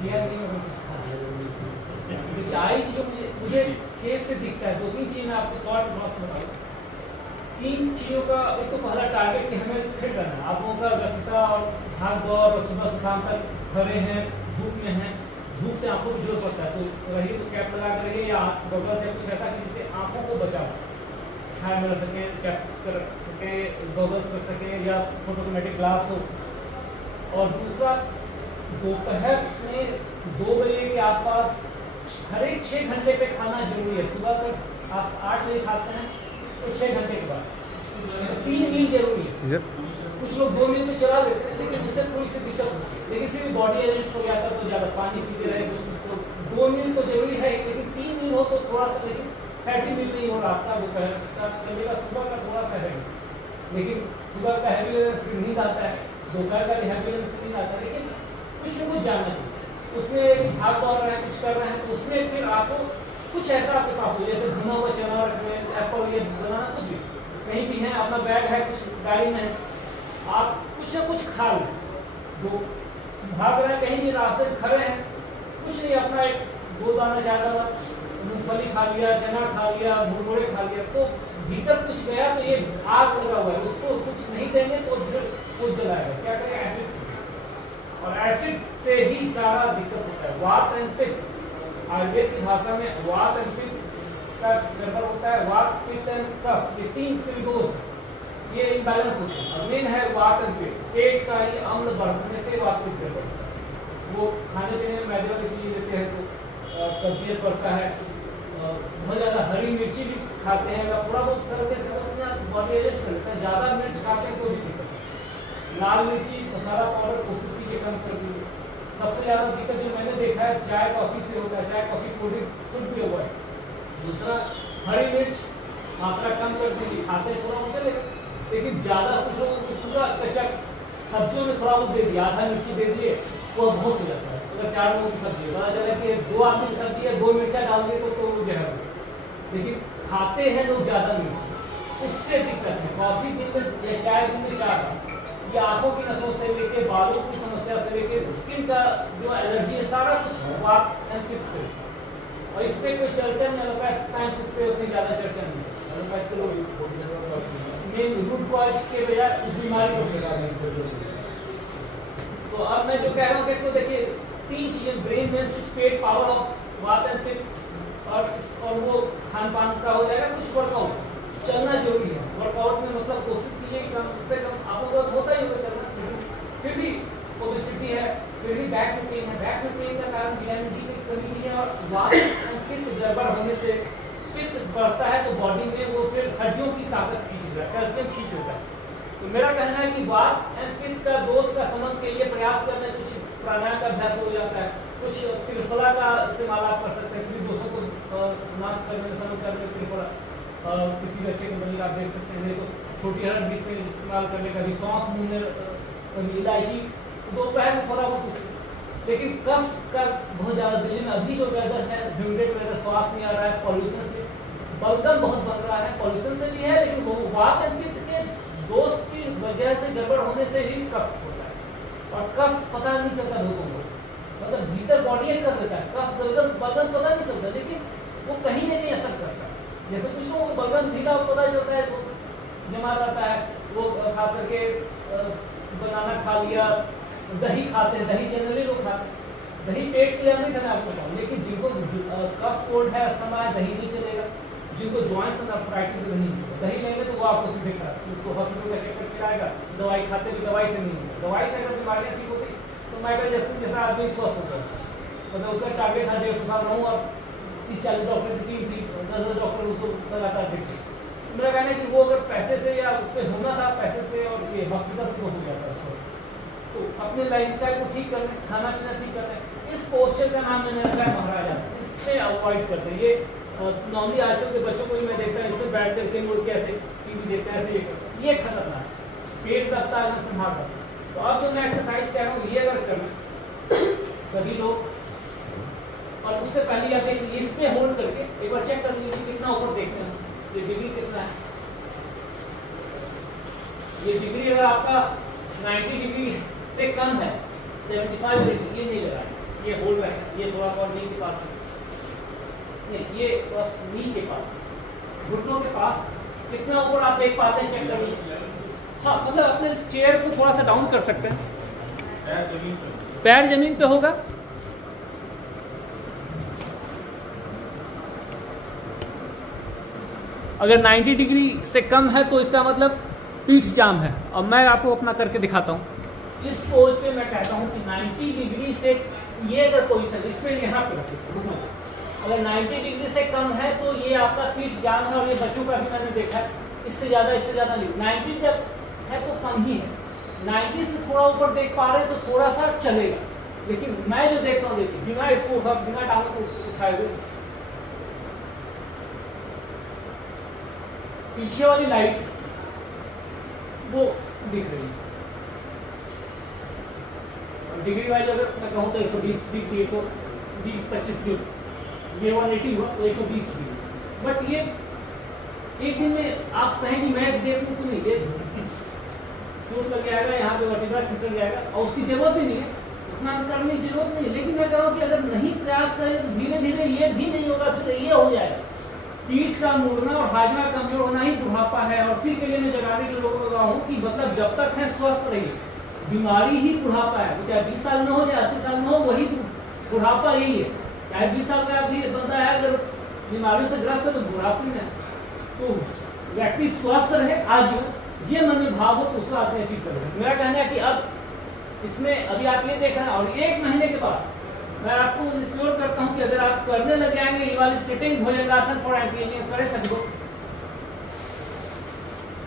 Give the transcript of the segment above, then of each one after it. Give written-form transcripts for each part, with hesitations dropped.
किया नहीं मैं कुछ खास, क्योंकि आई चीज़ मुझे फेस से दिखता है। 2-3 चीज़ मैं आपको शॉर्ट नोट्स बताऊँ। 3 चीज़ों का, एक तो पहला टारगेट कि हमें फिट करना है। आप लोगों का व्यस्तता और भाग दौड़ और सुबह से शाम तक खड़े हैं, धूप में हैं, धूप से आंखों को जोर पड़ता है, तो रहिए तो कैप लगा कर रहिए या गॉगल्स या कुछ ऐसा कि जिससे आंखों को बचाओ, छाया में रख सकें, कैप रख सकें, गॉगल्स रख सकें या फोटोमेटिक ग्लास हो। और दूसरा, दोपहर में 2 बजे के आसपास हर एक 6 घंटे पे खाना जरूरी है। सुबह तक आप 8 बजे खाते हैं तो 6 घंटे के बाद 3 मील जरूरी है। कुछ लोग 2 मील में चला लेते हैं, लेकिन उससे थोड़ी सी दिक्कत होती है, लेकिन सिर्फ बॉडी एडजस्ट हो जाता है तो ज़्यादा पानी पीते रहे कुछ तो 2 मील तो जरूरी है, लेकिन 3 मील हो तो थोड़ा सा, लेकिन फैटी मील नहीं हो रहा आपका दोपहर का चलेगा, सुबह का थोड़ा सा है, लेकिन सुबह का हैवी लेंस नींद आता है, दोपहर का हैवी लेंस नींद आता है, लेकिन कुछ न कुछ जानना चाहिए। उसमें भाग दौड़ रहे हैं, कुछ कर रहे हैं, तो उसमें फिर आपको कुछ ऐसा आपके पास हो, जैसे भुना हुआ चना रख लें, एप्पल ये बनाना, कुछ भी कहीं भी है, अपना बैग है, कुछ गाड़ी में है, आप कुछ ना कुछ खा लें। दो भाग रहे हैं, कहीं भी रास्ते में खड़े हैं, कुछ नहीं, अपना एक 2 दाना ज़्यादा मूंगफली खा लिया, चना खा लिया, मुरमुरे खा लिया, तो भीतर कुछ गया तो ये आग लगा हुआ है, उसको कुछ नहीं देंगे तो कुछ जलाएगा। क्या करें? एसिड, और एसिड से ही सारा दिक्कत होता है। वात एंड पित्त, आयुर्वेद की भाषा में वात एंड पित्त का गड़बड़ होता है। वात, पित्त एंड कफ, ये 3 त्रिदोष ये इम्बैलेंस होते हैं। और मेन है वात एंड पित्त, पेट का ही अम्ल बढ़ने से वात पित्त गड़बड़ होता है। वो खाने पीने में मैदे वाली चीज़ लेते हैं तो कब्जियत बढ़ता है। बहुत ज़्यादा हरी मिर्ची भी खाते हैं, अगर थोड़ा बहुत करके से अपना बॉडी एडजस्ट कर लेते हैं। ज़्यादा मिर्च खाते हैं कोई भी दिक्कत नहीं। लाल मिर्ची, मसाला पाउडर कोशिश कीजिए कम कर दीजिए। सबसे ज़्यादा दिक्कत जो मैंने देखा है चाय कॉफ़ी से होता है, चाय कॉफ़ी कोल्ड ड्रिंक शुद्ध भी हुआ है। दूसरा, हरी मिर्च मात्रा कम कर दीजिए, खाते हैं थोड़ा चलेगा, लेकिन ज़्यादा कुछ लोगों को पूरा कच्चा सब्जियों में थोड़ा बहुत दे दिया, आधा मिर्ची दे दिए, वो बहुत हो जाता है। अगर 4 लोगों की सब्जी है, पता चला कि 2 आदमी की सब्जी है, 2 मिर्चा डाल दिए तो वो जहर, लेकिन खाते हैं लोग ज़्यादा मिर्ची, उससे दिक्कत है। कॉफ़ी दिन में या चाय दिन में 4 बार, ये आंखों की नसों से लेके बालों की समस्या से लेके स्किन का जो एलर्जी है, सारा कुछ वात एंड पित्त से। और इस पर कोई चर्चा नहीं लगता है, साइंस इस पर उतनी ज़्यादा चर्चा नहीं है। मेन रूट कॉज के बजाय उस बीमारी को फैला रहे। तो अब मैं जो कह रहा हूँ कि तो देखिए 3 चीज़ें, ब्रेन में स्विच, पेट, पावर ऑफ वात एंड पित्त, और वो खान पान का हो जाएगा। कुछ वर्कआउट चलना जरूरी है। वर्कआउट में मतलब कोशिश कीजिए कि कम से कम, आपको होता ही होगा चलना, फिर भी ओबेसिटी है, फिर भी बैक में पेन है। बैक में पेन का कारण विटामिन डी की कमी है, और वात एंड पित्त गड़बड़ होने से पित्त बढ़ता है तो बॉडी में वो फिर हड्डियों की ताकत खींच लेता है, कैल्शियम खींच लेता है। तो मेरा कहना है कि वात एंड पित्त का दोष का शमन के लिए प्रयास करना, कुछ प्राणायाम का अभ्यास हो जाता है, कुछ त्रिफला का इस्तेमाल आप कर सकते हैं, क्योंकि दोषों को नाश करने में, शमन करने में त्रिफला किसी भी अच्छे कंपनी का आप देख सकते हैं। तो छोटी हरड़ बीच में इस्तेमाल करने का भी, सौंफ, मुँह में इलायची, दोपहर में थोड़ा बहुत। लेकिन कफ का बहुत ज़्यादा, दिल्ली में अभी जो वेदर है, ह्यूमिडिटी वेदर, श्वास नहीं आ रहा है, पॉल्यूशन से बलगम बहुत बन रहा है, पॉल्यूशन से भी है, लेकिन वो वात एंड पित्त के दोष की वजह से, गड़बड़ होने से ही कफ होता है। और कफ पता नहीं चलता लोगों को, मतलब भीतर बॉडी कर देता है, कफ बलगम पता नहीं चलता, लेकिन वो कहीं ना कहीं असर करता है। जैसे कुछ लोगों को बलगम ढीला पता चलता है, वो जमा रहता है, वो खास करके बनाना खा लिया, दही खाते हैं, दही जनरली लोग खाते हैं, दही पेट के लिए नहीं खाना आपको बताऊँ, लेकिन जिनको कफ कोल्ड है, अस्थमा है, दही नहीं चलेगा। जिनको ज्वाइंट्स एंड आर्थराइटिस नहीं चलेगा, दही लेंगे तो वो आपको सीधे खराब, उसको हॉस्पिटल का चेकअप कराएगा, दवाई खाते भी दवाई से नहीं होगा। दवाई से अगर बीमारियाँ ठीक होती तो माइकल जैक्सन जैसा आदमी स्वस्थ होता है, मतलब उसका टारगेट था 150 साल रहूँ, और 30-40 डॉक्टर की टीम थी, 10 डॉक्टर उसको लगातार देखते। मेरा कहना है कि वो अगर पैसे से या उससे होना था, पैसे से और ये हॉस्पिटल से हो जाता है। तो अपने लाइफस्टाइल को ठीक करने, खाना पीना ठीक करने, इस पोस्चर का नाम मैंने रखा है महाराजा, इससे अवॉइड करते हैं। ये नॉर्मली आजकल के बच्चों को भी मैं देखता हूँ, इसमें बैठ करके मुड़ के ऐसे टीवी देखते हैं, ऐसे ये खतरनाक है, पेट दबता है, संभाल करता है। तो अब जो मैं एक्सरसाइज कह रहा हूँ, ये अगर करना सभी लोग, और उससे पहले आप इस पे होल्ड करके एक बार चेक कर लीजिए कितना ऊपर देखते हैं, ये डिग्री कितना है। ये डिग्री अगर आपका 90 डिग्री से कम है, 75 डिग्री, ये नहीं लगा है, ये होल्ड है, ये थोड़ा सा नी के पास, ये बस नी के पास, घुटनों के पास कितना ऊपर आप देख पाते हैं, चेक करिए। हाँ, मतलब अपने चेयर को थोड़ा सा डाउन कर सकते हैं, पैर जमीन पे होगा। अगर 90 डिग्री से कम है तो इसका मतलब पीठ जाम है। अब मैं आपको अपना करके दिखाता हूँ। इस पोज पे मैं कहता हूँ कि 90 डिग्री से ये अगर पोजीशन इसमें यहाँ पे रखो, अगर 90 डिग्री से कम है तो ये आपका पीठ जाम है। और ये बच्चों का भी मैंने देखा है, इससे ज्यादा नहीं। 90 जब है तो कम ही है, 90 से थोड़ा ऊपर देख पा रहे हैं तो थोड़ा सा चलेगा, लेकिन मैं जो देखता हूँ, देखिए बिना इसको बिना टांगों को उठाए हुए, पीछे वाली लाइट वो दिख रही है। डिग्री वाइज अगर मैं कहूँ तो 120 डिग्री, 120-25 डिग्री, ये 180 हुआ तो 120 डिग्री। बट ये एक दिन में आप कहें कि मैं देखूँ तो नहीं, चोट लग जाएगा, यहाँ पे वर्टिब्रा खिसक जाएगा, और उसकी जरूरत ही नहीं है, उतना करने की जरूरत नहीं है। लेकिन मैं कह रहा हूँ कि अगर नहीं प्रयास करें तो धीरे धीरे ये भी नहीं होगा, फिर ये हो जाएगा। पीठ का मुड़ना और हाजमा कमजोर होना ही बुढ़ापा है। और इसी के लिए मैं जगाने के लोगों को कहा हूँ कि मतलब जब तक है स्वस्थ रहिए, बीमारी ही बुढ़ापा है। चाहे 20 साल में हो, चाहे 80 साल में हो, वही बुढ़ापा यही है। चाहे 20 साल का भी बंदा है, अगर बीमारियों से ग्रस्त है तो बुढ़ापे में, तो व्यक्ति स्वस्थ रहे आज ये मन में भाव हो तो उसको आपने अचीव कर रहे। मेरा कहना है कि अब इसमें अभी आप ये देखा है, और 1 महीने के बाद मैं आपको इंश्योर करता हूं कि अगर आप करने लग जाएंगे ये वाली sitting bhujangasana for anti ageing, करे सकते हो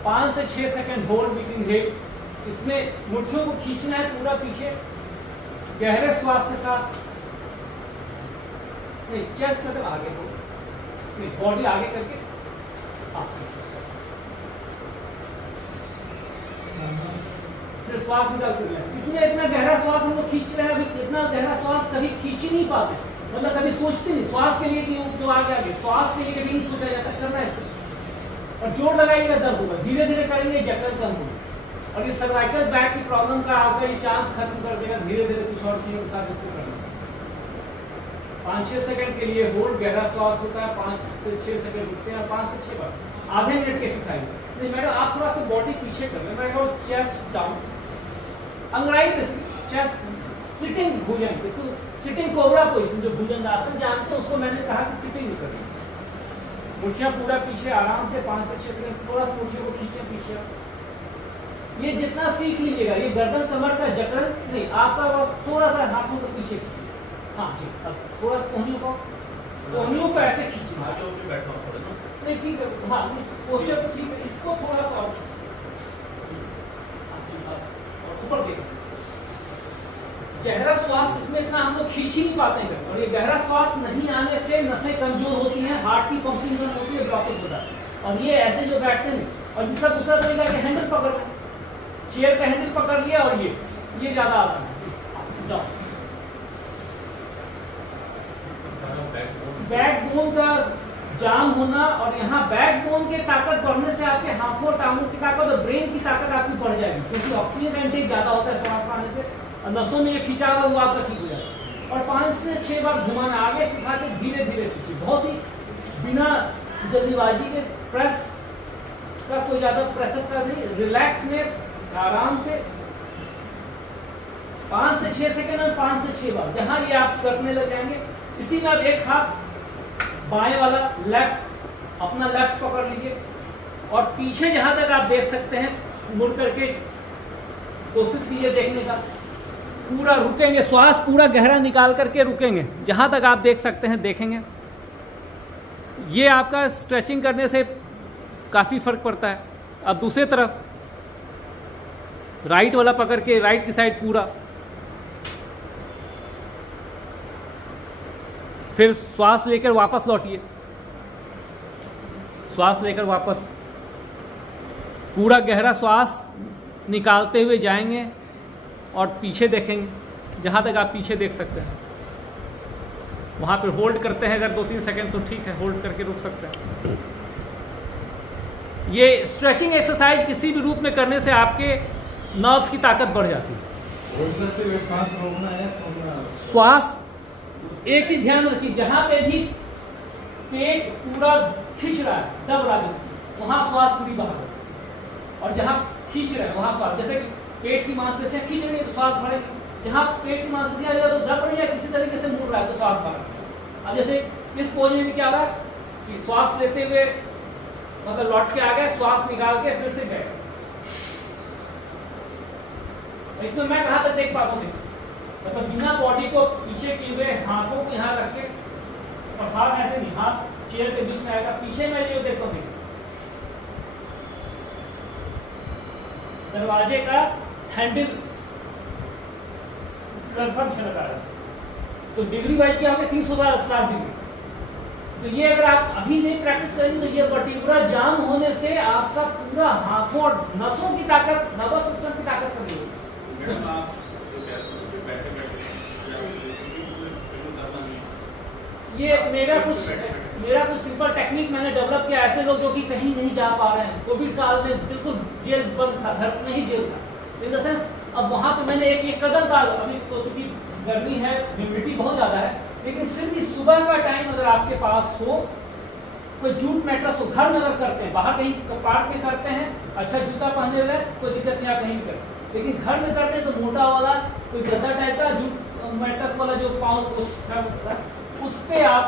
5 से 6 सेकंड होल्ड बिटवीन हेड। इसमें मुट्ठियों को खींचना है पूरा पीछे, गहरे श्वास के साथ, नहीं चेस्ट मतलब आगे हो, नहीं बॉडी आगे करके, फिर श्वास निकाल कर लें। इसमें इतना गहरा श्वास हम लोग खींच रहे हैं, अभी इतना गहरा श्वास कभी खींच ही नहीं पाते, मतलब कभी सोचते नहीं श्वास के लिए कि जो आगे श्वास के लिए कभी नहीं सोचा जाता, करना है इसको। और जोर लगाएंगे दर्द होगा, धीरे धीरे करेंगे जकड़न कम होगा। और ये सर्वाइकल बैक की प्रॉब्लम का आपका ये चांस खत्म कर देगा धीरे धीरे कुछ और चीजों के साथ इसको करना। 5-6 सेकंड के लिए होल्ड, गहरा श्वास होता है, 5 से 6 सेकंड रुकते हैं, और 5 से 6 बार आधे मिनट की एक्सरसाइज। नहीं मैडम आप थोड़ा सा बॉडी पीछे कर लें, मैं चेस्ट डाउन, अंगड़ाई चेस्ट, सिटिंग भुजंग, इसको सिटिंग कोबरा पोजीशन, जो भुजंगासन जानते हैं उसको मैंने कहा कि सिटिंग करें। मुठियां पूरा पीछे आराम से 5 से 6 सेकंड, थोड़ा सा मुठियों को खींचे पीछे। ये जितना सीख लीजिएगा, ये गर्दन कमर का जकड़न नहीं, आपका बस थोड़ा सा हाथों को पीछे, हाँ जी, अब थोड़ा सा कोहनियों को ऐसे खींचिए, नहीं ठीक है, हाँ पोस्चर तो ठीक है, इसको थोड़ा सा ऊपर देखो। गहरा श्वास इसमें इतना हम लोग खींच ही नहीं पाते हैं, और ये गहरा श्वास नहीं आने से नसें कमजोर होती हैं, हार्ट की पंपिंग कम होती है, ब्लॉकेज होता है। और ये ऐसे जो बैठते हैं, और दूसरा तरीका कि हैंडल पकड़ लें, चेयर का हैंडल पकड़ लिया, और ये ज्यादा आसान है। बैकबोन का जाम होना, और यहाँ बैकबोन के ताकत बढ़ने से आपके हाथों टांगों की ताकत और ब्रेन की ताकत आपकी बढ़ जाएगी, क्योंकि ऑक्सीजन इंटेक ज्यादा होता है श्वास आने से, और नसों में ये खिंचाव है वो आपका ठीक हो जाएगा। और 5 से 6 बार घुमाना, आगे सिखा के धीरे धीरे खींचिए, बहुत ही बिना जल्दीबाजी के, प्रेस का कोई ज्यादा प्रेशर का नहीं, रिलैक्स में आराम से 5 से 6 सेकंड और 5 से 6 बार जहां ये आप करने लग जाएंगे। इसी में आप एक हाथ बाएं वाला लेफ्ट, अपना लेफ्ट पकड़ लीजिए, और पीछे जहां तक आप देख सकते हैं मुड़ करके कोशिश कीजिए देखने का, पूरा रुकेंगे, श्वास पूरा गहरा निकाल करके रुकेंगे, जहां तक आप देख सकते हैं देखेंगे। ये आपका स्ट्रेचिंग करने से काफी फर्क पड़ता है। अब दूसरी तरफ राइट वाला पकड़ के राइट की साइड पूरा, फिर श्वास लेकर वापस लौटिए, श्वास लेकर वापस, पूरा गहरा श्वास निकालते हुए जाएंगे और पीछे देखेंगे, जहां तक आप पीछे देख सकते हैं वहां पर होल्ड करते हैं। अगर 2-3 सेकंड तो ठीक है, होल्ड करके रुक सकते हैं। ये स्ट्रेचिंग एक्सरसाइज किसी भी रूप में करने से आपके नर्व्स की ताकत बढ़ जाती है। होल्ड करते हुए सांस रोकना है, श्वास एक चीज ध्यान रखिए, जहां पे भी पेट पूरा खींच रहा है, दब रहा है, वहां श्वास पूरी बाहर है, और जहां खींच रहे हैं वहां श्वास, जैसे कि पेट की मांसपेशियां खींच रही है तो श्वास भरेगी, जहां पेट की मांसपेशियां तो दब रही है, किसी तरीके से मुड़ रहा है तो श्वास भर। अब जैसे इस पोज में क्या हो रहा है कि श्वास लेते हुए मतलब लौट के आ गए, श्वास निकाल के फिर से गए। इसमें मैं कहां तक देख पाता हूं, मतलब बिना बॉडी को पीछे किए हुए, हाथों को यहाँ रख के, और हाथ ऐसे नहीं, हाथ चेयर के बीच में आएगा, पीछे मैं ये देखता हूँ दरवाजे का हैंडल लगभग झलक रहा है, तो डिग्री वाइज क्या होगा 360 डिग्री। तो ये अगर आप अभी नहीं प्रैक्टिस करेंगे तो ये वर्टिब्रा जाम होने से आपका पूरा हाथों और नसों की ताकत, नर्वस सिस्टम की ताकत कमी होगी। ये मेरा कुछ सिंपल टेक्निक मैंने डेवलप किया। ऐसे लोग जो कि कहीं नहीं जा पा रहे हैं, कोविड काल में बिल्कुल जेल बंद था, घर में ही जेल था, इन द सेंस अब वहां पे मैंने एक कदम डाल, अभी तो चूंकि गर्मी है, ह्यूमिडिटी बहुत ज्यादा है, लेकिन फिर भी सुबह का टाइम अगर आपके पास हो, कोई जूट मैट्रेस हो, घर में अगर करते हैं, बाहर कहीं पार्क में करते हैं, अच्छा जूता पहने हुए कोई दिक्कत नहीं, आप कहीं भी करते, लेकिन घर में करते हैं तो मोटा वाला कोई गद्दा टाइप का जूट मैट्रेस वाला जो पाँव होता है, उस पे आप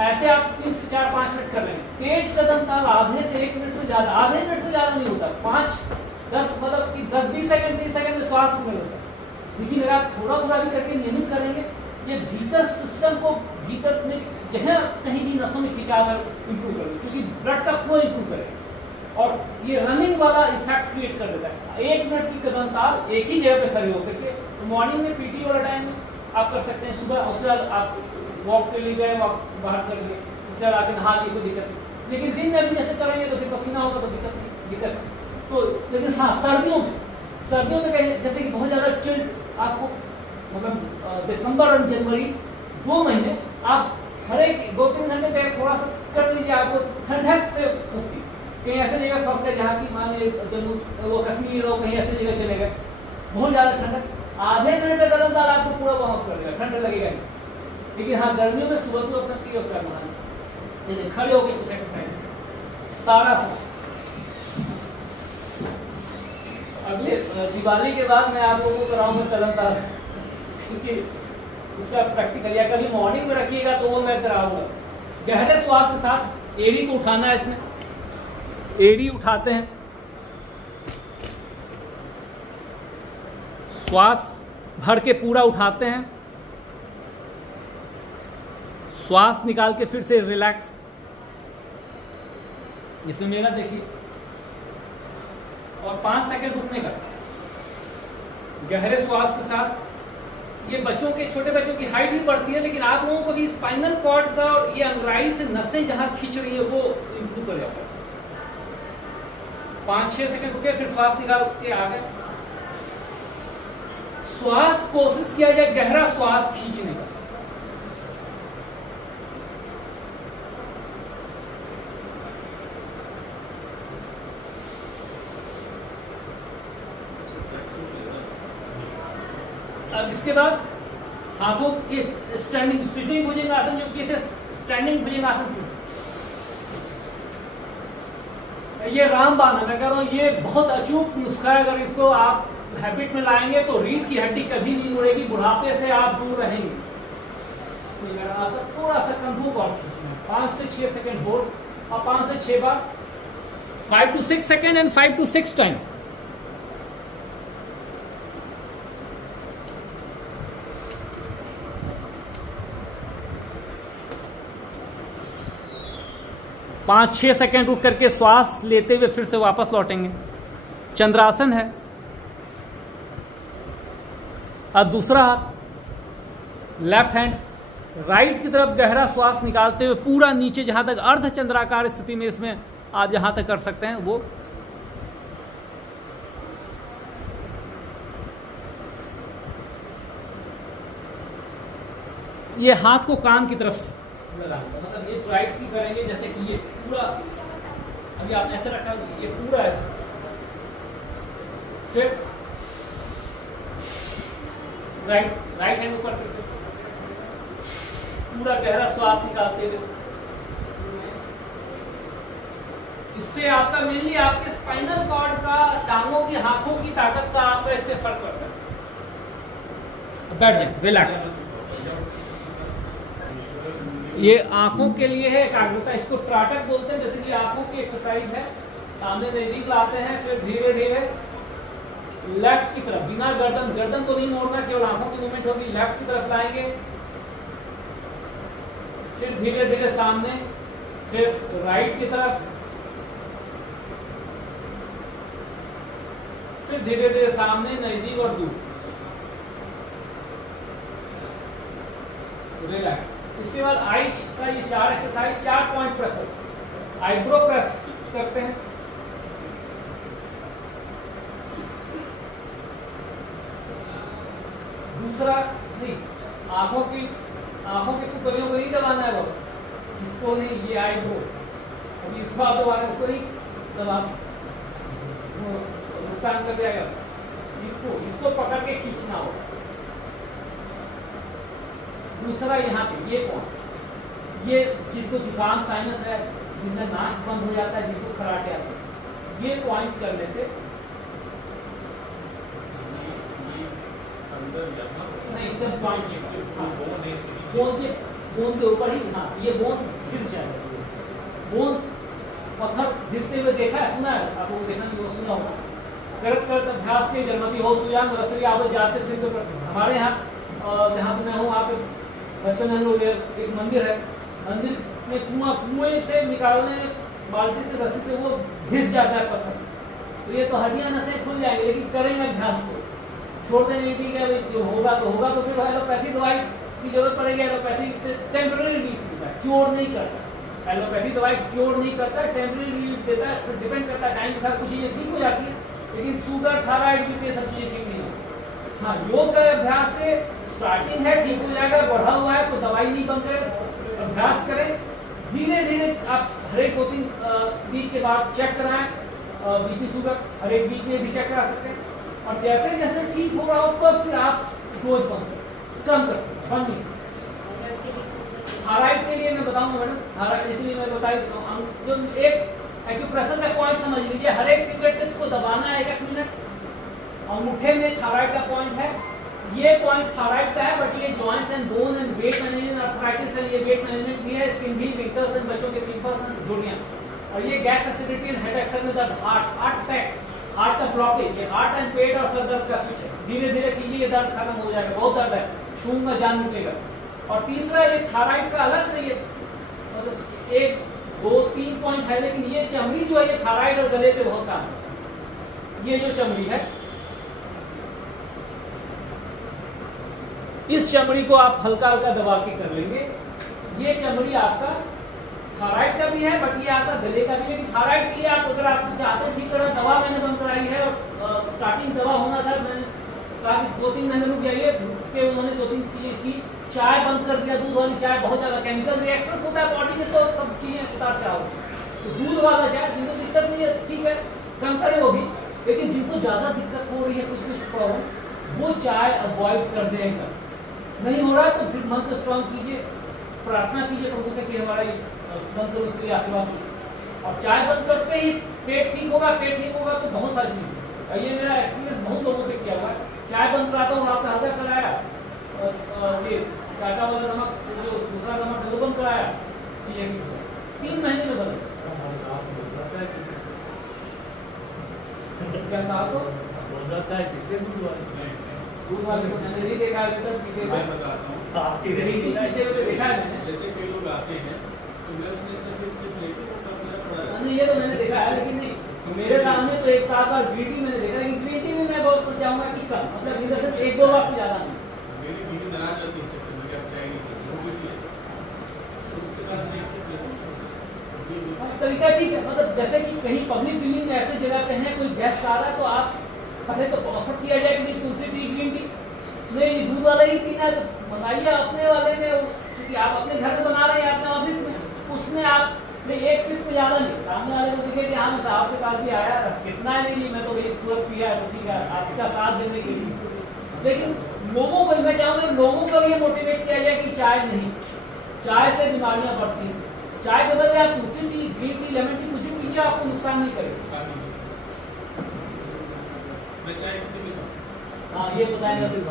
ऐसे आप 3 से 4-5 मिनट कर लेंगे। तेज कदम ताल आधे से 1 मिनट से ज्यादा, आधे मिनट से ज्यादा नहीं होता, 5-10 मतलब कि 10-20 सेकंड 30 सेकंड में श्वास मिल होता है। लेकिन अगर आप थोड़ा थोड़ा भी करके नियमित करेंगे, ये भीतर सिस्टम को भीतर में जहाँ कहीं भी नसों में खिंचाकर इंप्रूव करेंगे, क्योंकि ब्लड का फ्लो इंप्रूव करेगा और ये रनिंग वाला इफेक्ट क्रिएट कर देता है। 1 मिनट की कदम ताल एक ही जगह पे खड़े होकर के, तो मॉर्निंग में पीटी वाला टाइम में आप कर सकते हैं, सुबह उसके बाद आप वॉक के लिए गए, वॉक बाहर कर लिए, उसके बाद आके नहा लिए, कोई दिक्कत नहीं। लेकिन दिन में भी जैसे करेंगे तो फिर पसीना होगा तो दिक्कत तो। लेकिन हाँ, सर्दियों में कहीं जैसे कि बहुत ज्यादा चिल्ड आपको, मतलब दिसंबर और जनवरी 2 महीने आप हर एक 2-3 घंटे तक थोड़ा सा कर लीजिए, आपको ठंडक से मुक्ति। कहीं ऐसे जगह फंस गए जहाँ की मान लीजिए जम्मू वो कश्मीर हो, कहीं ऐसे जगह चले गए, बहुत ज्यादा ठंडक, आधे मिनट का कदम ताल आपको पूरा वार्म अप कर देगा, ठंड लगेगा नहीं। लेकिन हाँ, गर्मियों में सुबह अपना क्रियोस करना है, खड़े होकर कुछ एक्सरसाइज, सारा सा। अगले दिवाली के बाद मैं आप लोगों को कराऊंगा कदम ताल, क्योंकि उसका प्रैक्टिकल या कभी मॉर्निंग में रखिएगा तो वो मैं कराऊंगा। गहरे श्वास के साथ एड़ी को उठाना है, इसमें एड़ी उठाते हैं, श्वास भर के पूरा उठाते हैं, श्वास निकाल के फिर से रिलैक्स। इसमें मेरा देखिए, और 5 सेकंड रुकने का, गहरे श्वास के साथ। ये बच्चों के, छोटे बच्चों की हाइट भी बढ़ती है, लेकिन आप लोगों को भी स्पाइनल कॉर्ड का और ये अंगराई से नसें जहां खींच रही है वो इंप्रूव कर जाता है। 5-6 सेकंड रुके, फिर श्वास निकाल के आ गए। श्वास कोशिश किया जाए गहरा श्वास खींचने का। अब इसके बाद हाथों ये स्टैंडिंग, सिटिंग भुजंगासन जो किए थे, स्टैंडिंग भुजंगासन, ये रामबाण है। मैं कह रहा हूँ ये बहुत अचूक नुस्खा है, अगर इसको आप हैबिट में लाएंगे तो रीढ़ की हड्डी कभी नहीं मुड़ेगी, बुढ़ापे से आप दूर रहेंगे। आपका थोड़ा सा कंधों को आप खींचना है, 5 से 6 सेकंड होल्ड, और 5 से 6 बार, 5 to 6 second and 5 to 6 time. पाँच 6 सेकंड रुक करके श्वास लेते हुए फिर से वापस लौटेंगे। चंद्रासन है। अब दूसरा हाथ, लेफ्ट हैंड, राइट की तरफ गहरा श्वास निकालते हुए पूरा नीचे जहां तक अर्ध चंद्राकार स्थिति में, इसमें आप जहां तक कर सकते हैं वो। ये हाथ को कान की तरफ लगाएंगे, मतलब ये राइट की करेंगे, जैसे कि ये पूरा अभी आपने ऐसे रखा, ये पूरा ऐसे, फिर राइट हैंड ऊपर, फिर पूरा गहरा श्वास निकालते हुए। इससे आपका मेनली आपके स्पाइनल कॉर्ड का, टांगों की, हाथों की ताकत का आपका इससे फर्क पड़ता है। बैठ जाए, रिलैक्स। ये आंखों के लिए है एकाग्रता, इसको त्राटक बोलते हैं। जैसे कि आंखों की एक्सरसाइज है, सामने नजदीक लाते हैं, फिर धीरे धीरे लेफ्ट की तरफ, बिना गर्दन को नहीं मोड़ना, केवल आंखों की मूवमेंट होगी। लेफ्ट की तरफ लाएंगे, फिर धीरे धीरे सामने, फिर राइट की तरफ, फिर धीरे धीरे सामने, नजदीक और दूर। रिलैक्स। इसके बाद आईज का ये 4 exercise, 4 point press. Eyebrow press करते हैं। दूसरा नहीं, आंखों की पुतलियों को नहीं दबाना है बस, इसको नहीं, ये आईब्रो। अभी इस बात दोबारा उसको नहीं दबा, नुकसान कर जाएगा। इसको पकड़ के खींचना हो। दूसरा यहाँ पे ये पॉइंट, ये जिनको जुकाम साइनस है, जिनका नाक बंद हो जाता है, जिनको खराटे आते हैं, ये पॉइंट करने से नहीं, सब बोन के ऊपर ही, हाँ, ये बोन घिस जाएगा। बोन पत्थर घिसते हुए देखा है, सुना है आप लोग, देखा नहीं वो सुना होगा। करत करत अभ्यास के जन्मति हो सुजान रसरी आवत जाते सिद्ध पर। हमारे यहाँ जहाँ से मैं हूँ, वहाँ पे बचपन में हम लोग, एक मंदिर है, मंदिर में कुएं से निकालने बाल्टी से, रस्सी से वो घिस जाता है पत्थर। तो ये तो हड्डियां नसें खुल जाएंगे, लेकिन करेंगे अभ्यास को, छोड़ देंगे, ठीक है भाई, जो होगा तो होगा। तो फिर एलोपैथी दवाई की जरूरत पड़ेगी। एलोपैथी से टेम्पररी रिलीफ मिलता है, क्योर नहीं करता। एलोपैथी दवाई क्योर नहीं करता है, टेम्पररी रिलीफ देता है। फिर डिपेंड करता है, टाइम के साथ कुछ चीजें ठीक हो जाती है, लेकिन शुगर, थायराइड भी, सब चीजें ठीक नहीं होती। हाँ, योग का अभ्यास से स्टार्टिंग है, ठीक हो जाएगा। बढ़ा हुआ है तो दवाई नहीं बंद करें, अभ्यास करें। धीरे धीरे आप हर एक 2-3 वीक के बाद चेक कराएं, बीपी शुगर हर एक वीक में भी चेक करा सकते हैं। और जैसे जैसे ठीक हो रहा हो तो फिर आप डोज कम कर सकते, बंद नहीं। थायराइड के लिए मैं बताऊंगा मैडम, थायराइड इसलिए मैं बताई, जो एक एक्यूप्रेशर का पॉइंट समझ लीजिए, हर एक फिंगर टिप्स को दबाना है 1 मिनट। अंगूठे में थायराइड का पॉइंट है, ये पॉइंट थायराइड का है, बट ये joints and bone and weight management, arthritis and ये वेट मैनेजमेंट भी है, स्किन भी, रिंकल्स एंड बच्चों के पिंपल्स एंड झुर्रियां। और ये गैस एसिडिटी एंड हेड एक्सर में दर्द, हार्ट अटैक, हार्ट का ब्लॉकेज, ये हार्ट एंड पेट और सर दर्द का स्विच है। धीरे धीरे कीजिए, ये दर्द खत्म हो जाएगा। बहुत दर्द है, छूंगा जान निकलेगा। और तीसरा, ये थायराइड का अलग से, ये मतलब 1, 2, 3 पॉइंट है, लेकिन ये चमड़ी जो है, ये थायराइड और गले पे बहुत काम है। ये जो चमड़ी है, इस चमड़ी को आप हल्का हल्का दबा के कर लेंगे। ये चमड़ी आपका थायराइड का भी है, बट ये आपका गले का भी। लेकिन थायराइड के लिए आप अगर आप चाहते हैं ठीक करो, दवा मैंने बंद कराई है। और स्टार्टिंग दवा होना था, मैंने कहा कि 2-3 महीने रुक जाइए, रुक के उन्होंने 2-3 चीजें की। चाय बंद कर दिया, दूध वाली चाय, बहुत ज्यादा केमिकल रिएक्शन होता है बॉडी में, तो सब चीजें उतार चढ़ाव होती है। तो दूध वाला चाय, जिनको दिक्कत नहीं है ठीक है, कम करे वो भी। लेकिन जिनको ज्यादा दिक्कत हो रही है, कुछ प्रॉब्लम, वो चाय अवॉइड कर दें एकदम। नहीं हो रहा तो फिर मंत्र स्ट्रॉन्ग कीजिए, प्रार्थना कीजिए प्रभु से कि हमारा मंत्र उसके लिए आशीर्वाद कीजिए। और चाय बंद करते ही पेट ठीक होगा, पेट ठीक होगा तो बहुत सारी चीजें। और ये मेरा एक्सपीरियंस बहुत लोगों पे किया हुआ है। चाय बंद कराता हूँ, रात में हल्का कराया, और ये टाटा वाला नमक, जो दूसरा नमक वो बंद कराया, चीजें ठीक हो, 3 महीने में बदल। क्या साहब को दूध वाले को मैंने नहीं देखा है, मैं बताता हूँ आपके देखा है मैंने। जैसे कई लोग आते हैं तो मैं उसमें सिर्फ लेके वो कम मेरा पड़ा नहीं, ये तो मैंने देखा है, लेकिन नहीं तो मेरे सामने तो एक बार ग्रीन टी मैंने देखा, लेकिन ग्रीन टी में मैं बहुत सोच जाऊंगा कि कम, मतलब इधर से 1-2 बार से ज्यादा नहीं। मेरी बीवी नाराज रहती है इस चक्कर में, क्या चाहेगी वो भी है तो उसके साथ मैं सिर्फ लेता हूं। तरीका ठीक है, मतलब जैसे कि कहीं पब्लिक व्यूइंग ऐसे जगह पे है, कोई गेस्ट आ रहा है तो आप पहले तो ऑफर किया जाए कि तुलसी टी, ग्रीन टी नहीं, दूध वाला ही पीना है तो बनाइए अपने वाले ने, क्योंकि आप अपने घर में बना रहे हैं, अपने ऑफिस में, उसमें आप एक सिप से ज्यादा नहीं, सामने वाले को दिखे कि हाँ मैं साहब के पास भी आया, कितना नहीं, मैं तो भाई तुरंत पिया है, ठीक है, आपका साथ देने के लिए। लेकिन लोगों को मैं चाहूंगा लोगों को ये मोटिवेट किया जाए कि चाय नहीं, चाय से बीमारियां बढ़ती हैं। चाय के बदले आप तुलसी tea, green tea, lemon tea कुछ भी पीजिए, आपको नुकसान नहीं करेगा। मैं चाय क्यों पीता हूं? हाँ, ये बताएंगे सिर्फ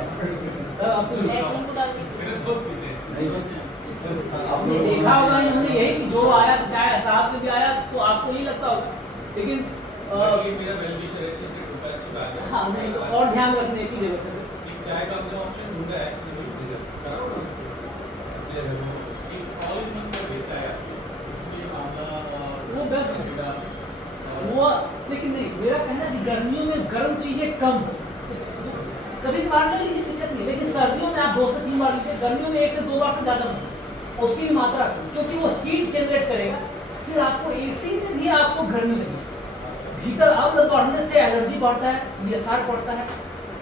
आपने देखा होगा इन्होंने यही कि जो आया तो चाहे साहब के भी आया तो आपको यही लगता होगा, लेकिन ये मेरा वेलविशर है, इसलिए प्रोफाइल से आ गया। हाँ, नहीं और ध्यान रखने की जरूरत है। एक चाय का मुझे ऑप्शन ढूंढा है, एक ऑल इन वन करके चाय है, उसमें आंवला और वो बेस्ट वो, लेकिन नहीं, मेरा कहना है कि गर्मियों में गर्म चीजें कम हो, कभी कभार ले लीजिए, दिक्कत नहीं, लेकिन सर्दियों में आप 2 से 3 बार लीजिए, गर्मियों में 1 से 2 बार से ज्यादा नहीं, उसकी भी मात्रा, क्योंकि वो हीट जनरेट करेगा, फिर आपको एसी में भी आपको गर्मी लगेगी, भीतर अम्ल बढ़ने से एलर्जी बढ़ता है, निसार बढ़ता है,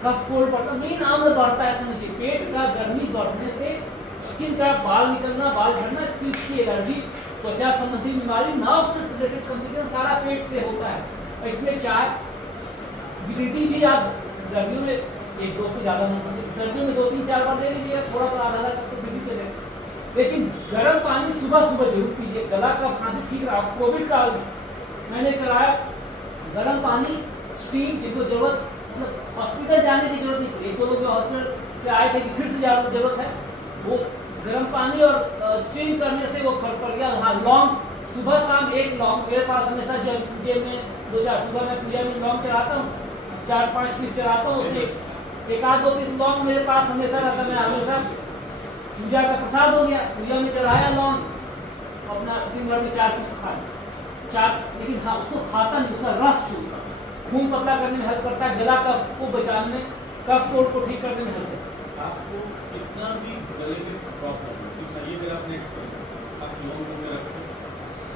कफ कोल्ड बढ़ता है, मेन अम्ल बढ़ता है, समझिए पेट का गर्मी बढ़ने से स्किन का बाल निकलना, बाल झड़ना, स्किन की एलर्जी, त्वचा संबंधी बीमारी, नर्व से रिलेटेड कॉम्प्लिकेशन सारा पेट से होता है। और इसमें चाय, ग्रीन टी भी आप गर्मियों में 1-2 से ज्यादा नहीं, सर्दियों में 2-3-4 बार ले लीजिए, थोड़ा थोड़ा आधा तो फिर भी चलेगा, लेकिन गर्म पानी सुबह सुबह जरूर पीजिए। गला का खांसी ठीक रहा, कोविड काल में मैंने कराया गर्म पानी स्टीम, जिनको जरूरत, मतलब हॉस्पिटल जाने की जरूरत नहीं पड़ी, 1-2 लोग हॉस्पिटल से आए थे कि फिर से ज्यादा जरूरत है, वो गर्म पानी और स्टीम करने से वो फर्क पड़ गया। हाँ, लौंग सुबह शाम 1 लौंग मेरे पास हमेशा, जब पूजा में 2-4 सुबह में पूजा में लौंग चढ़ाता हूँ, 4-5 पीस चढ़ाता हूँ, उसमें 1-2 पीस लौंग मेरे पास हमेशा रहता है। मैं हमेशा पूजा का प्रसाद हो गया, पूजा में चढ़ाया लौंग, अपना दिन भर में 4 पीस खा 4, लेकिन हाँ उसको खाता नहीं, उसका रस चूसता, खून पतला करने में हेल्प करता है, गला कफ को बचाने में, कफ कोल्ड को ठीक करने में हेल्प करता है। आपको कितना भी गले में प्रॉब्लम, ये मेरा अपना एक्सपीरियंस, आप लौंग में रखो,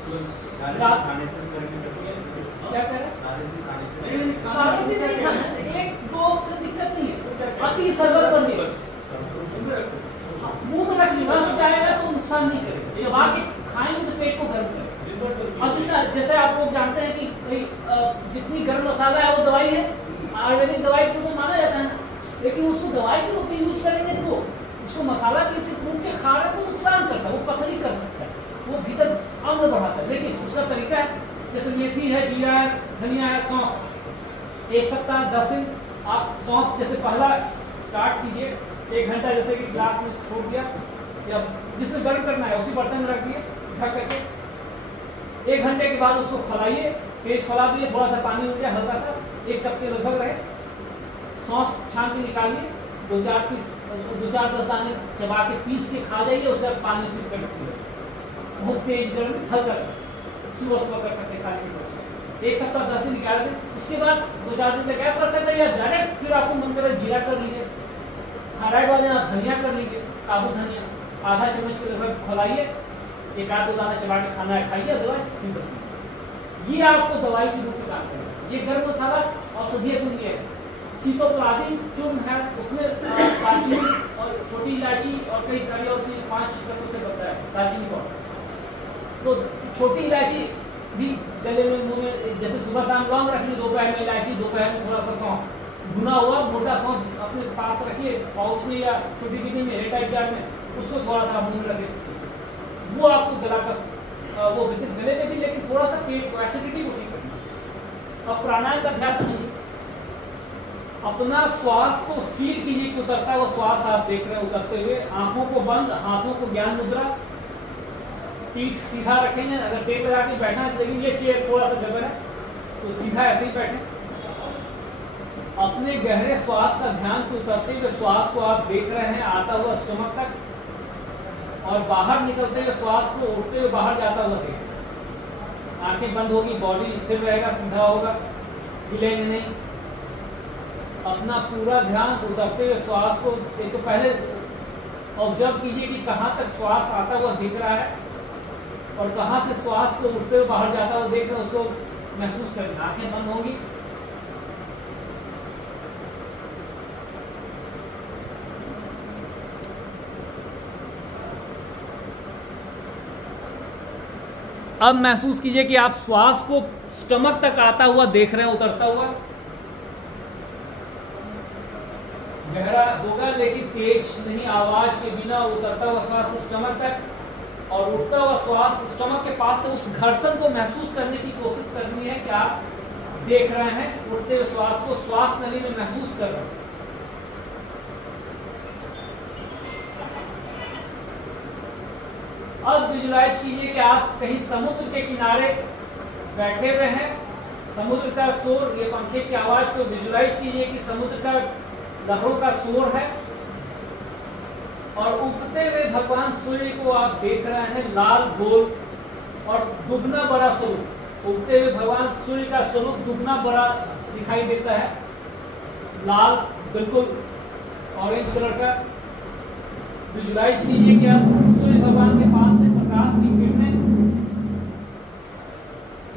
तुरंत सारे खाने से करने लगेंगे। क्या कह रहे हैं? सारे दिन नहीं खाना, 1-2 से दिक्कत नहीं है, अति सरल पर नहीं, मुंह में रख ली, रस जाएगा तो नुकसान नहीं करेगा, जब आके खाएंगे तो पेट को गर्म करेगा। अब जितना, जैसे आप लोग जानते हैं कि जितनी गर्म मसाला है वो दवाई है, आयुर्वेदिक दवाई के रूप में माना जाता है ना, लेकिन उसको दवाई के रूप में यूज करेंगे तो उसको मसाला किसी फूड के खा रहे तो नुकसान करता है, वो पथरी कर सकता है, वो भीतर अम्ल बढ़ाता है, लेकिन उसका तरीका है, जैसे मेथी है, जीरा है, धनिया है, सौंफ, 1 सप्ताह 10 दिन आप सौंफ जैसे पहला स्टार्ट कीजिए, 1 घंटा जैसे कि ग्लास में छोड़ दिया, या जिसमें गर्म करना है उसी बर्तन में रख दिए ढक करके, 1 घंटे के बाद उसको खलाइए, तेज खला दिए, थोड़ा सा पानी हो गया हल्का सा, 1 कप के लगभग रहे, सौंफ छान के निकालिए, 2-4 पीस, 2-4-10 दाने चबा के पीस के खा जाइए, उसके बाद पानी से कर दीजिए, बहुत तेज गर्म हल्का सुबह कर सकते खाने की कोशिश, 1 सप्ताह 10 दिन निकाल दें, उसके बाद 2-4 दिन तक गैप कर सकते हैं, या डायरेक्ट फिर आपको मन करे जीरा कर लीजिए, थायराइड वाले आप धनिया कर लीजिए, साबुत धनिया आधा चम्मच के लगभग खिलाइए, 1-2 दाना चबा के खाना है खाइए, अदरवाइज सिंपल। ये आपको दवाई के रूप में काम करेगा। ये गर्म मसाला औषधीय गुण है, सीतोपलादीन चूर्ण है, उसमें दालचीनी और छोटी इलायची और कई सारी और चीज 5 तत्वों से बनता है दालचीनी पाउडर। तो छोटी इलायची भी गले में, मुंह में, जैसे सुबह शाम लौंग रख ली, दोपहर में इलायची, दोपहर में थोड़ा सा सौंफ, भुना हुआ मोटा सौंफ अपने पास रखिए, पाउच में या छोटी गिनी में, एयरटाइट जार में, उसको थोड़ा सा मुंह में रखिए, वो आपको गला का वो वैसे गले में भी, लेकिन थोड़ा सा पेट को, एसिडिटी को ठीक करना। अब प्राणायाम का अभ्यास कीजिए, अपना श्वास को फील कीजिए कि उतरता है, वो श्वास आप देख रहे हैं उतरते हुए, आंखों को बंद, हाथों को ज्ञान मुद्रा, पीठ सीधा रखेंगे, अगर टेप लगा के बैठना है, लेकिन ये चेयर थोड़ा सा जबर है तो सीधा ऐसे ही बैठे, अपने गहरे श्वास का ध्यान को उतरते हुए श्वास को आप देख रहे हैं आता हुआ स्टमक तक, और बाहर निकलते हुए श्वास को उठते हुए बाहर जाता हुआ देखें। आंखें बंद होगी, बॉडी स्थिर रहेगा, सीधा होगा, हिलेंगे नहीं। अपना पूरा ध्यान उतरते हुए श्वास को, एक तो पहले ऑब्जर्व कीजिए कि कहाँ तक श्वास आता हुआ दिख रहा है और कहाँ से श्वास को उठते हुए बाहर जाता हुआ देख रहे हैं, उसको महसूस करें। आंखें बंद होंगी, अब महसूस कीजिए कि आप श्वास को स्टमक तक आता हुआ देख रहे हैं, उतरता हुआ, गहरा होगा लेकिन तेज नहीं, आवाज के बिना उतरता हुआ श्वास स्टमक तक, और उठता हुआ श्वास स्टमक के पास से उस घर्षण को महसूस करने की कोशिश करनी है कि आप देख रहे हैं उठते हुए श्वास को श्वास नली में महसूस कर रहे हैं। अब विजुलाइज कीजिए कि आप कहीं समुद्र के किनारे बैठे हुए हैं, समुद्र का शोर, ये पंखे की आवाज को विजुलाइज कीजिए कि समुद्र का लहरों का शोर है और उगते हुए भगवान सूर्य को आप देख रहे हैं, लाल गोल और दुगना बड़ा स्वरूप। उगते हुए भगवान सूर्य का स्वरूप दुगना बड़ा दिखाई देता है, लाल बिल्कुल ऑरेंज कलर का। विजुलाइज कीजिए कि आप सूर्य भगवान के पास से प्रकाश की किरणें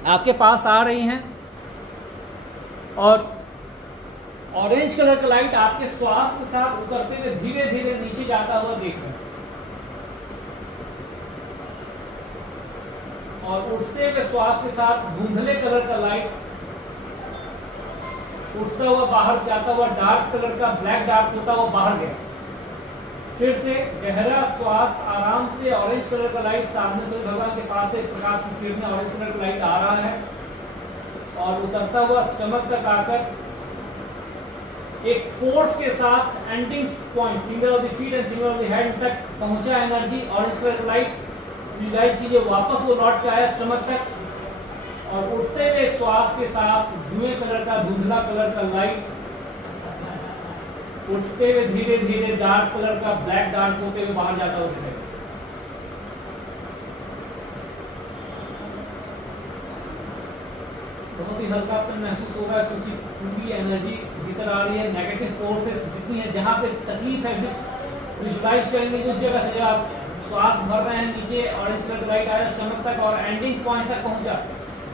आपके पास आ रही हैं और ऑरेंज कलर का लाइट आपके श्वास के साथ उतरते हुए धीरे धीरे नीचे जाता हुआ देख रहे हैं और उठते हुए श्वास के साथ धुंधले कलर का लाइट उठता हुआ बाहर जाता हुआ डार्क कलर का ब्लैक डार्क होता हुआ बाहर गया। फिर से गहरा श्वास, आराम से ऑरेंज कलर का लाइट सामने सूर्य भगवान के पास से प्रकाश की किरणें, ऑरेंज कलर का लाइट आ रहा है और उतरता हुआ स्टमक तक आकर एक फोर्स के साथ ending point finger of the feet and finger of the hand तक पहुंचा एनर्जी, ऑरेंज कलर का लाइट विजुलाइज कीजिए वापस वो लौट के आया स्टमक तक और उठते हुए श्वास के साथ धुएं कलर का धुंधला कलर का लाइट उठते हुए धीरे धीरे डार्क कलर का ब्लैक डार्क होते हुए बाहर जाता हुआ दिखेगा। बहुत ही हल्कापन महसूस होगा क्योंकि पूरी एनर्जी भीतर आ रही है। नेगेटिव फोर्सेस जितनी है, जहां पे तकलीफ है, विजुलाइज करेंगे उस जगह से जब आप श्वास भर रहे हैं नीचे ऑरेंज कलर लाइट आया स्टमक तक और एंडिंग पॉइंट तक पहुंचा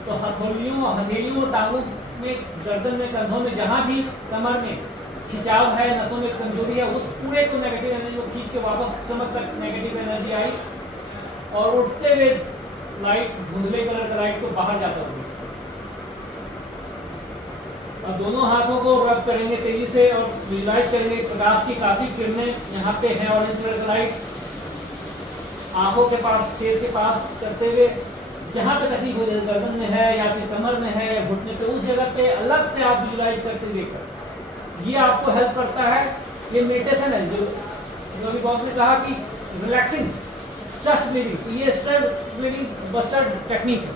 तो हथेलियों टांगों में, गर्दन में, कंधों में, जहां भी कमर में खिंचाव है, नसों में कमजोरी है, उस पूरे को नेगेटिव एनर्जी को खींच के वापस स्टमक तक नेगेटिव एनर्जी आई और उठते हुए लाइट धुंधले कलर का लाइट को बाहर जाता हुआ। अब दोनों हाथों को रब करेंगे तेजी से और विजुलाइज करेंगे प्रकाश की काफी किरणें यहाँ पे है, ऑरेंज कलर का लाइट आंखों के पास, फेस के पास करते हुए जहाँ पे तकलीफ हो जाए, गर्दन में है या फिर कमर में है या घुटने पे, उस जगह पे अलग से आप विजुलाइज करते देखकर ये आपको हेल्प करता है। ये मेडिटेशन है जो अभी बॉस ने कहा कि रिलैक्सिंग स्ट्रेस ब्रीदिंग, तो ये स्ट्रेस ब्रीदिंग बस्टर टेक्निक है।